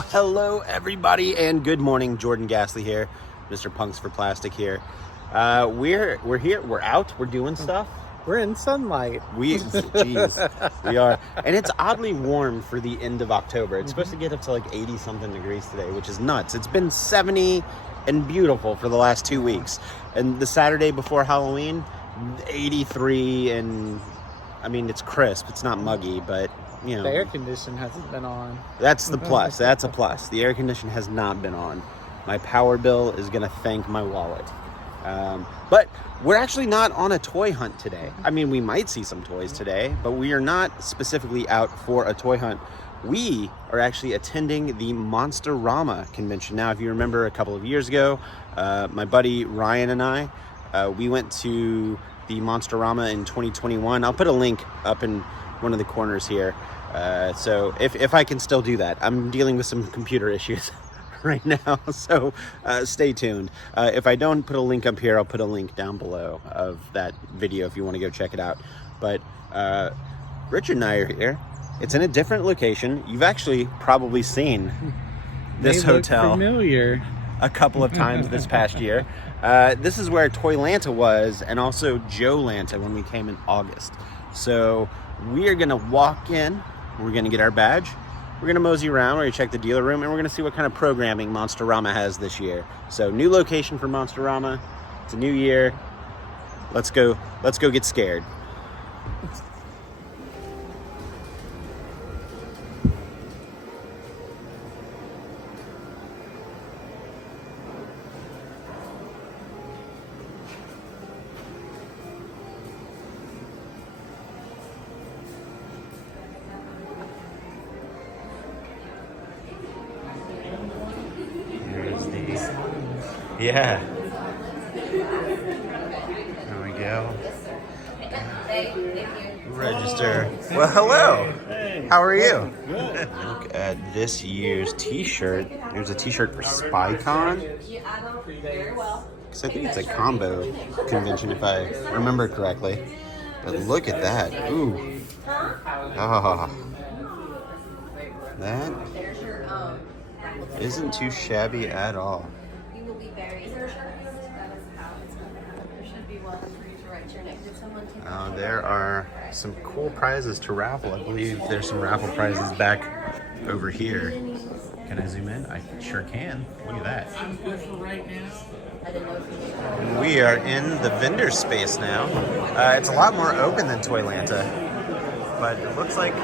Hello everybody, and good morning. Jordan Gasly here, Mr. Punks for Plastic here. We're here, we're out, we're doing stuff. We're in sunlight. We are. And it's oddly warm for the end of October. It's supposed to get up to like 80 something degrees today, which is nuts. It's been 70 and beautiful for the last 2 weeks. And the Saturday before Halloween, 83, and I mean, it's crisp. It's not muggy, but you know. The air condition hasn't been on. That's the plus. That's a plus. The air condition has not been on. My power bill is going to thank my wallet. But we're actually not on a toy hunt today. I mean, we might see some toys today, but we are not specifically out for a toy hunt. We are actually attending the Monsterama convention. Now, if you remember a couple of years ago, my buddy Ryan and I, we went to the Monsterama in 2021. I'll put a link up in one of the corners here. So if I can still do that, I'm dealing with some computer issues right now, so stay tuned. If I don't put a link up here, I'll put a link down below of that video if you want to go check it out. But Richard and I are here. It's in a different location. You've actually probably seen this hotel familiar a couple of times this past year. This is where Toylanta was, and also Joe Lanta when we came in August. So we are gonna walk in, we're gonna get our badge, we're gonna mosey around, we're gonna check the dealer room, and we're gonna see what kind of programming Monsterama has this year. So new location for Monsterama, it's a new year. Let's go get scared. Yeah. There we go. Register. Well, hello. How are you? Good. Look at this year's t-shirt. There's a t-shirt for SpyCon. Because I think it's a combo convention if I remember correctly. But look at that. Ooh. Ah. That isn't too shabby at all. There are some cool prizes to raffle. I believe there's some raffle prizes back over here. Can I zoom in? I sure can. Look at that. We are in the vendor space now. It's a lot more open than Toylanta, but it looks like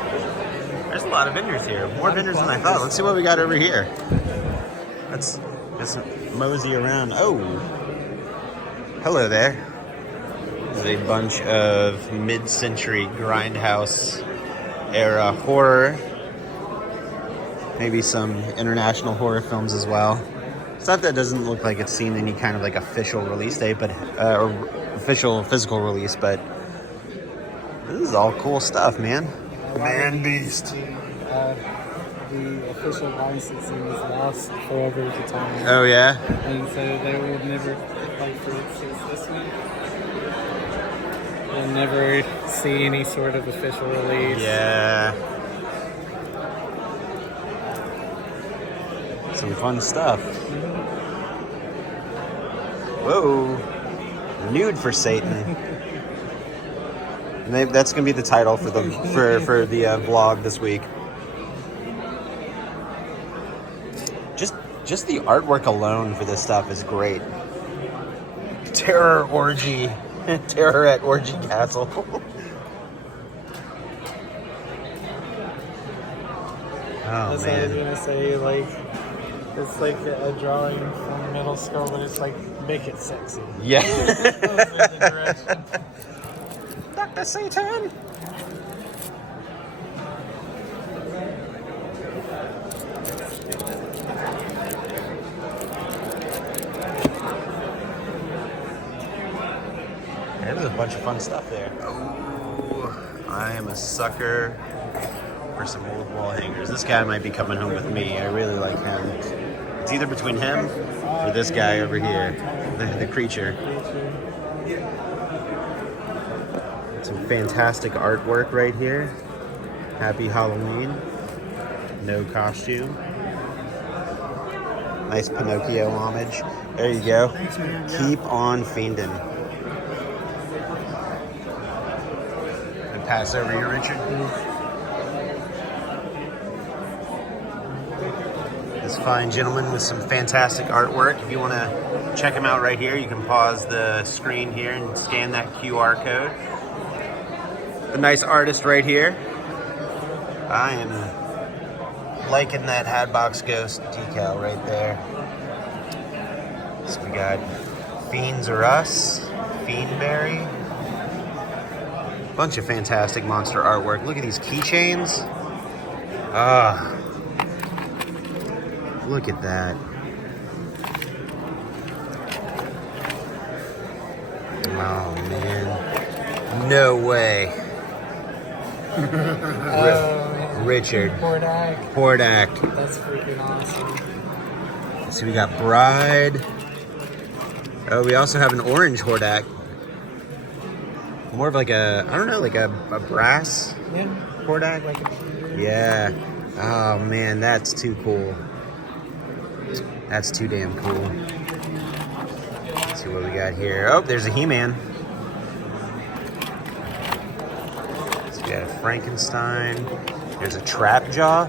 there's a lot of vendors here. More vendors than I thought. Let's see what we got over here. Let's just mosey around. Oh, hello there. There's a bunch of mid-century grindhouse era horror. Maybe some international horror films as well. Stuff that doesn't look like it's seen any kind of like official release date, but or official physical release, but this is all cool stuff, man. Man Beast. The official licensing is lost forever at the time. Oh yeah? And so they will never, like for instance this one, you'll never see any sort of official release. Yeah. Some fun stuff. Whoa. Nude for Satan. And that's gonna be the title for the for the vlog this week. Just the artwork alone for this stuff is great. Terror Orgy. Terror at Orgy Castle. Oh, that's man. what I was gonna say, like, it's like a drawing from middle school, but it's like, make it sexy. Yeah. Direction. Dr. Satan! There's a bunch of fun stuff there. Oh, I am a sucker for some old wall hangers. This guy might be coming home with me. I really like him. It's either between him or this guy over here, the creature. Some fantastic artwork right here. Happy Halloween. No costume. Nice Pinocchio homage. There you go. Thanks, man. Keep on fiending. And pass over here, Richard. This fine gentleman with some fantastic artwork. If you want to check him out right here, you can pause the screen here and scan that QR code. The nice artist right here. I am liking that Hatbox Ghost decal right there. So we got Fiends Are Us, Fiendberry. Bunch of fantastic monster artwork. Look at these keychains. Ah, look at that. Oh man, no way. Richard. Hordak. That's freaking awesome. So we got Bride. Oh, we also have an orange Hordak. More of like a, I don't know, like a brass Hordak. Like a Yeah. Oh man, that's too cool. That's too damn cool. Let's see what we got here. Oh, there's a He-Man. So we got a Frankenstein. There's a Trap Jaw.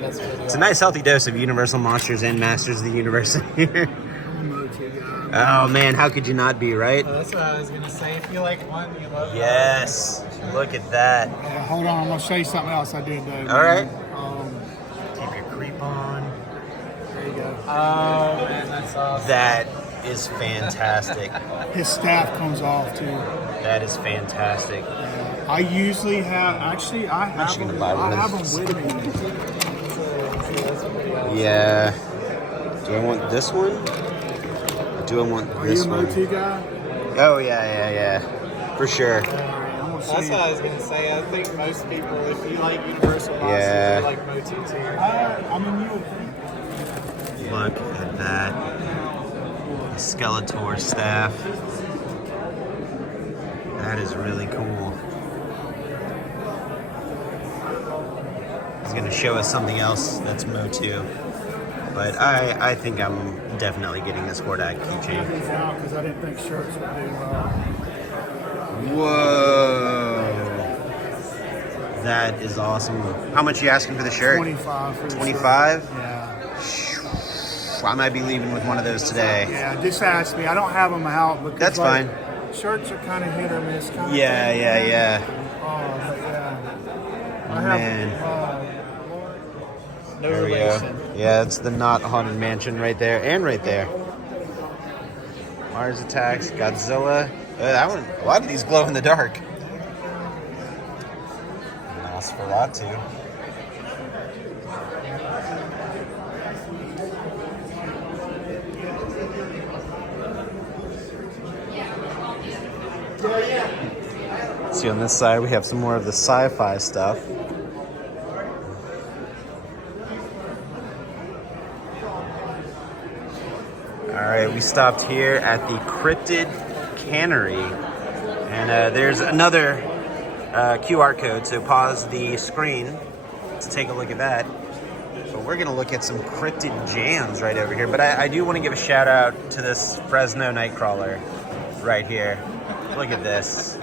That's really It's a nice healthy dose of Universal Monsters and Masters of the Universe in here. Oh man, how could you not be, right? That's what I was gonna say. If you like one, you love Yes. Look at that. Yeah, hold on, I'm gonna show you something else I did though. All right. Um, Keep your creep on. there you go. Oh man, that's awesome. That is fantastic. His staff comes off too. That is fantastic. I usually have, actually, I have just gonna them, buy one I of have those. them with me. Yeah. Do I want this one? Or do I want Are you this a one? Motu guy? Oh yeah. For sure. I'm gonna see. That's what I was gonna say. I think most people, if you like Universal Monsters, Yeah. you like Motu too. I mean, you would think. Look at that. The Skeletor staff. That is really cool. He's gonna show us something else that's Motu. But I think I'm definitely getting this Hordak keychain. These out because I didn't think shirts would do well. Whoa. That is awesome. How much are you asking for the shirt? 25 for the 25? shirt. Yeah. I might be leaving with one of those today. Yeah, just ask me. I don't have them out because That's fine. Shirts are kind of hit or miss. Kind Yeah. But yeah. I have, Man. No There we relation. go. Yeah, it's the not haunted mansion right there and right there. Mars Attacks, Godzilla. That one. A lot of these glow in the dark. Nosferatu. See, on this side we have some more of the sci-fi stuff. Alright, we stopped here at the Cryptid Cannery. And there's another QR code, so pause the screen to take a look at that. But we're going to look at some cryptid jams right over here. But I do want to give a shout out to this Fresno Nightcrawler right here. Look at this.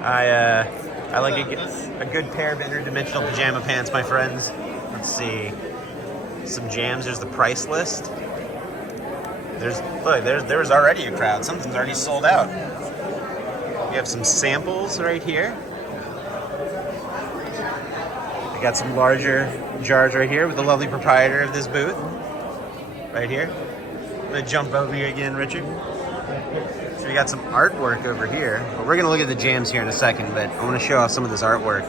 I like a good pair of interdimensional pajama pants, my friends. Let's see. Some jams. There's the price list. There's already a crowd. Something's already sold out. We have some samples right here. We got some larger jars right here with the lovely proprietor of this booth. Right here. I'm gonna jump over here again, Richard. So we got some artwork over here. But we're gonna look at the jams here in a second, but I wanna show off some of this artwork.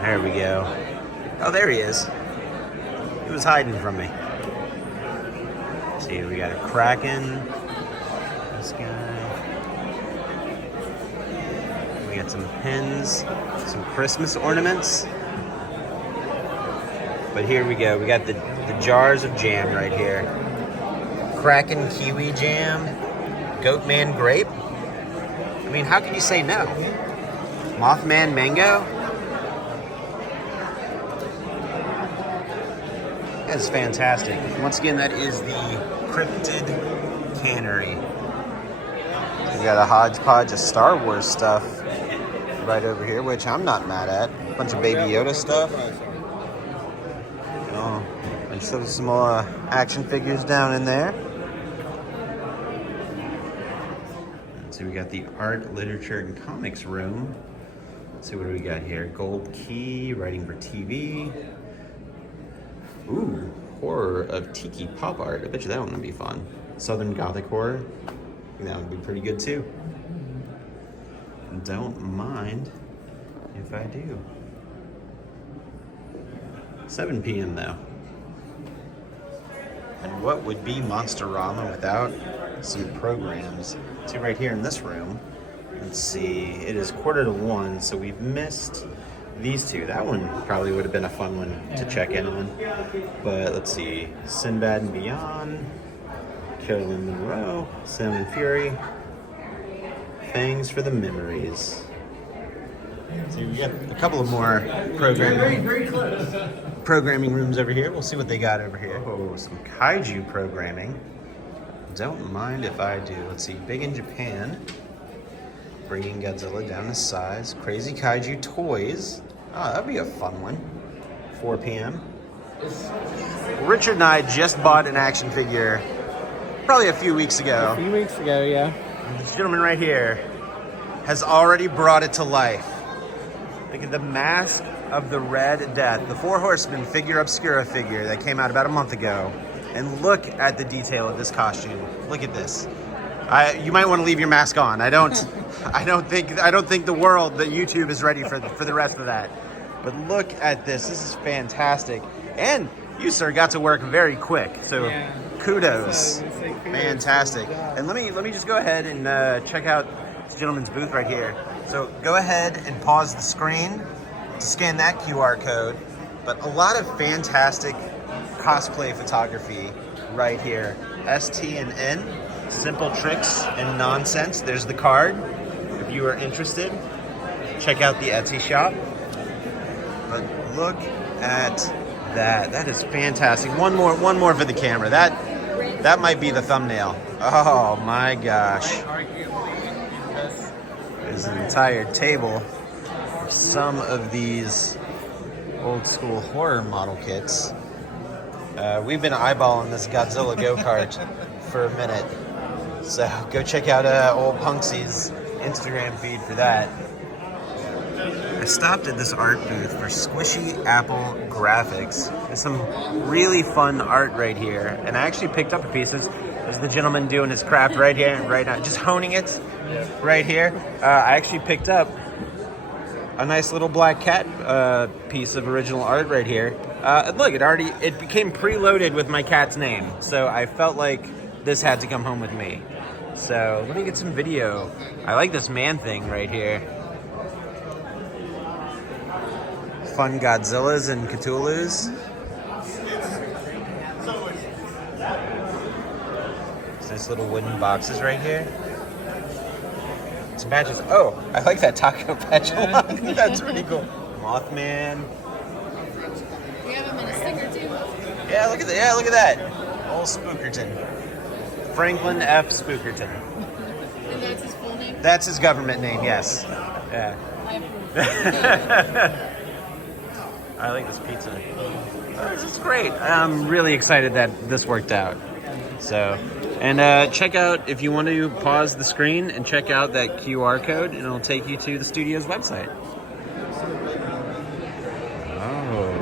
There we go. Oh, there he is. He was hiding from me. See, we got a Kraken. This guy. We got some pins, some Christmas ornaments. But here we go. We got the jars of jam right here. Kraken Kiwi Jam. Goatman Grape. I mean, how can you say no? Mothman Mango. That is fantastic. Once again, that is the Cryptid Cannery. We got a hodgepodge of Star Wars stuff right over here, which I'm not mad at. A bunch of Baby Yoda stuff. And so some more action figures down in there. And so we got the art, literature, and comics room. Let's see, what do we got here? Gold key, writing for TV. Ooh, horror of tiki pop art. I bet you that one would be fun. Southern Gothic horror. I think that would be pretty good too. Don't mind if I do. 7 p.m. though. And what would be Monsterama without some programs? See right here in this room. Let's see, it is 1:45, so we've missed these two. That one probably would have been a fun one to check in on. But let's see, Sinbad and Beyond, Carolyn Monroe, Sam and Fury, Fangs for the Memories. So we got a couple of more programming rooms over here. We'll see what they got over here. Oh, some kaiju programming. Don't mind if I do. Let's see, Big in Japan. Bringing Godzilla down to size. Crazy Kaiju Toys. Oh, that'd be a fun one. 4 p.m. Richard and I just bought an action figure probably a few weeks ago. A few weeks ago, yeah. And this gentleman right here has already brought it to life. Look at the Mask of the Red Death. The Four Horsemen figure obscura figure that came out about a month ago. And look at the detail of this costume. Look at this. You might want to leave your mask on. I don't think the world, that YouTube is ready for the rest of that. But look at this. This is fantastic. And you, sir, got to work very quick. So yeah. Kudos. Fantastic. And let me just go ahead and check out this gentleman's booth right here. So go ahead and pause the screen to scan that QR code. But a lot of fantastic cosplay photography right here. ST&N. Simple Tricks and Nonsense. There's the card. If you are interested, check out the Etsy shop. But look at that. That is fantastic. One more for the camera. That might be the thumbnail. Oh my gosh. There's an entire table of some of these old school horror model kits. We've been eyeballing this Godzilla go-kart for a minute. So go check out old Punxy's Instagram feed for that. I stopped at this art booth for Squishy Apple Graphics. There's some really fun art right here. And I actually picked up a piece. There's the gentleman doing his craft right here, right now, just honing it right here. I actually picked up a nice little black cat piece of original art right here. And look, it became preloaded with my cat's name. So I felt like this had to come home with me. So let me get some video. I like this man thing right here. Fun Godzillas and Cthulhu's. Nice little wooden boxes right here. Some patches. Oh, I like that taco patch a lot. That's pretty cool. Mothman. We have him in a sticker too. Yeah, look at that. Yeah, look at that. Old Spookerton. Franklin F. Spookerton. And that's his full name? That's his government name, yes. Yeah. I approve. I like this pizza. This is great. I'm really excited that this worked out. So, and check out, if you want to pause the screen and check out that QR code, and it'll take you to the studio's website. Oh.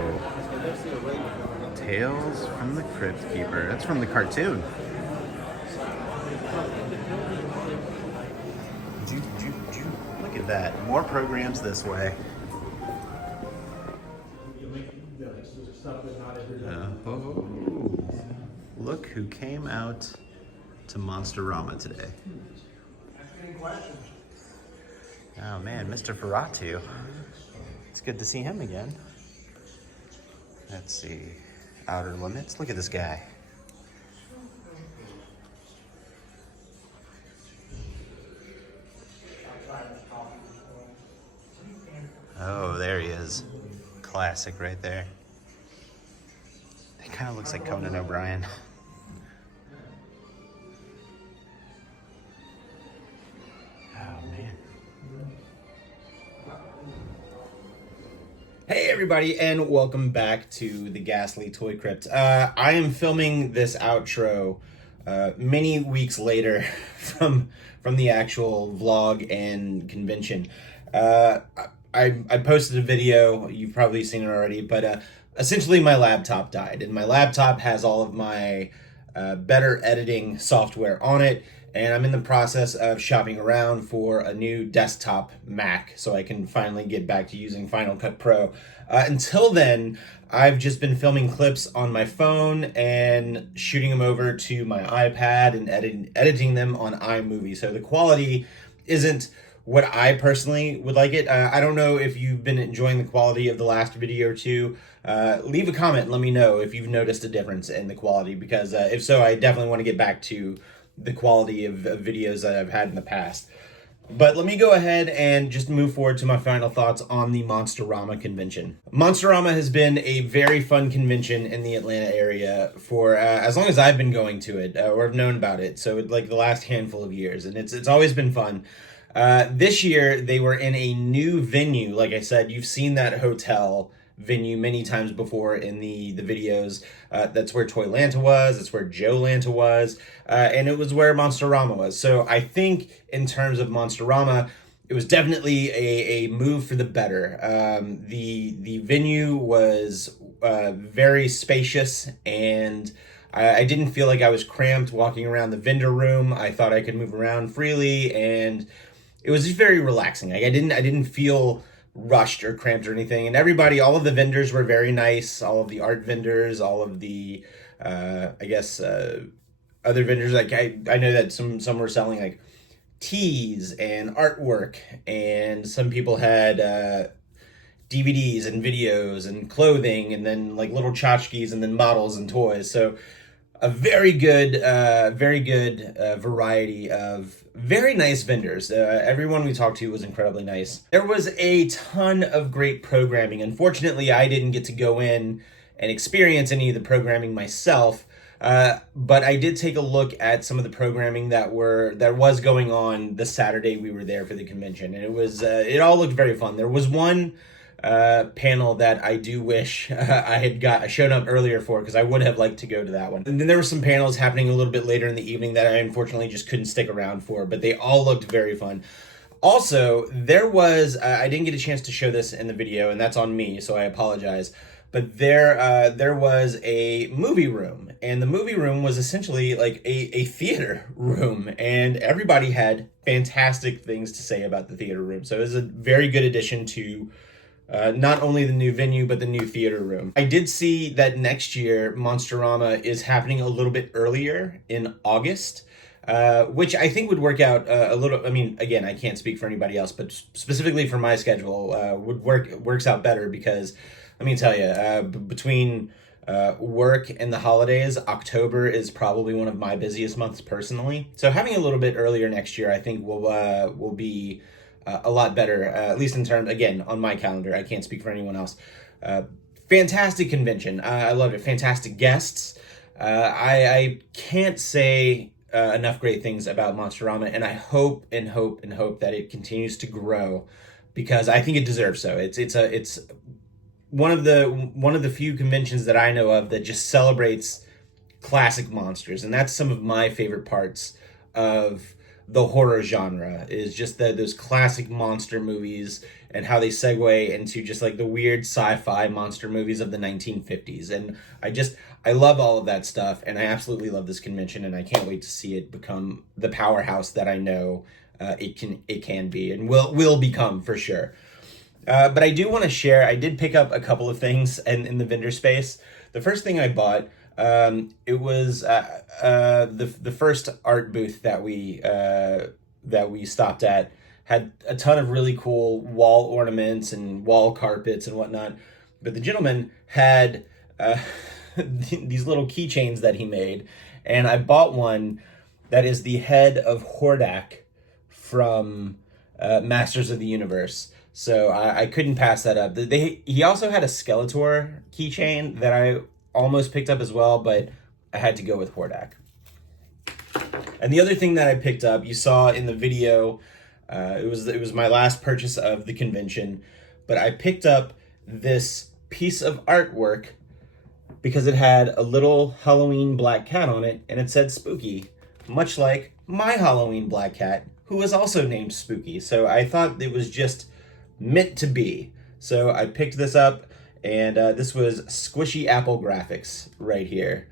Tales from the Crypt Keeper. That's from the cartoon. Look at that. More programs this way. Look who came out to Monsterama today. Oh man, Mr. Ferratu. It's good to see him again. Let's see. Outer Limits. Look at this guy. Oh, there he is. Classic right there. He kind of looks like Conan O'Brien. Oh, man. Hey everybody, and welcome back to the Ghastly Toy Crypt. I am filming this outro many weeks later from the actual vlog and convention. I posted a video, you've probably seen it already, but essentially my laptop died, and my laptop has all of my better editing software on it, and I'm in the process of shopping around for a new desktop Mac so I can finally get back to using Final Cut Pro. Until then, I've just been filming clips on my phone and shooting them over to my iPad and editing them on iMovie. So the quality isn't what I personally would like it. I don't know if you've been enjoying the quality of the last video or two. Leave a comment and let me know if you've noticed a difference in the quality, because if so, I definitely want to get back to the quality of videos that I've had in the past. But let me go ahead and just move forward to my final thoughts on the Monsterama convention. Monsterama has been a very fun convention in the Atlanta area for as long as I've been going to it, or have known about it. So like the last handful of years, and it's always been fun. This year they were in a new venue. Like I said, you've seen that hotel venue many times before in the videos. That's where Toylanta was, that's where Joe Lanta was, and it was where Monsterama was. So I think in terms of Monsterama, it was definitely a move for the better. The venue was very spacious, and I didn't feel like I was cramped walking around the vendor room. I thought I could move around freely, and it was just very relaxing. Like I didn't feel rushed or cramped or anything, and all of the vendors were very nice. All of the art vendors, all of the other vendors, like I know that some were selling like teas and artwork, and some people had DVDs and videos and clothing, and then like little tchotchkes, and then models and toys. So a very good variety of very nice vendors. Everyone we talked to was incredibly nice. There was a ton of great programming. Unfortunately, I didn't get to go in and experience any of the programming myself, but I did take a look at some of the programming that was going on the Saturday we were there for the convention, and it all looked very fun. There was one panel that I do wish I had shown up earlier for, because I would have liked to go to that one. And then there were some panels happening a little bit later in the evening that I unfortunately just couldn't stick around for, but they all looked very fun. Also, there was I didn't get a chance to show this in the video, and that's on me, so I apologize. But there was a movie room, and the movie room was essentially like a theater room, and everybody had fantastic things to say about the theater room. So it was a very good addition to not only the new venue, but the new theater room. I did see that next year, Monsterama is happening a little bit earlier in August, which I think would work out a little. I mean, again, I can't speak for anybody else, but specifically for my schedule, works out better, because let me tell you, between work and the holidays, October is probably one of my busiest months personally. So having a little bit earlier next year, I think will be a lot better, at least in terms, again, on my calendar. I can't speak for anyone else. Fantastic convention. I loved it. Fantastic guests. I can't say enough great things about Monsterama, and I hope that it continues to grow, because I think it deserves so. It's one of the few conventions that I know of that just celebrates classic monsters, and that's some of my favorite parts of the horror genre, is just those classic monster movies and how they segue into just like the weird sci-fi monster movies of the 1950s. And I love all of that stuff, and I absolutely love this convention, and I can't wait to see it become the powerhouse that I know it can be and will become for sure. But I do want to share, I did pick up a couple of things in the vendor space. The first thing I bought, it was the first art booth that we stopped at, had a ton of really cool wall ornaments and wall carpets and whatnot. But the gentleman had these little keychains that he made, and I bought one that is the head of Hordak from Masters of the Universe. So I couldn't pass that up. He also had a Skeletor keychain that almost picked up as well, but I had to go with Hordak. And the other thing that I picked up, you saw in the video, it was my last purchase of the convention, but I picked up this piece of artwork because it had a little Halloween black cat on it, and it said Spooky, much like my Halloween black cat, who is also named Spooky. So I thought it was just meant to be. So I picked this up, and this was Squishy Apple Graphics right here.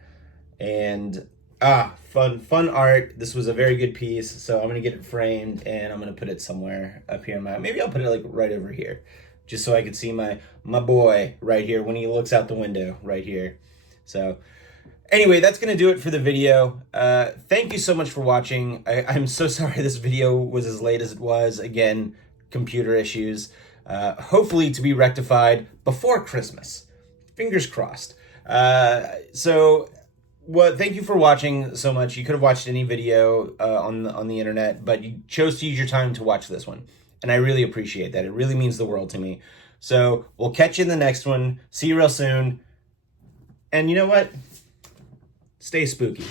And fun art. This was a very good piece, so I'm gonna get it framed, and I'm gonna put it somewhere up here. Maybe I'll put it like right over here, just so I can see my boy right here when he looks out the window right here. So anyway, that's going to do it for the video. Thank you so much for watching. I'm so sorry this video was as late as it was. Again, computer issues. Hopefully to be rectified before Christmas. Fingers crossed. Thank you for watching so much. You could have watched any video on the internet, but you chose to use your time to watch this one. And I really appreciate that. It really means the world to me. So we'll catch you in the next one. See you real soon. And you know what? Stay spooky.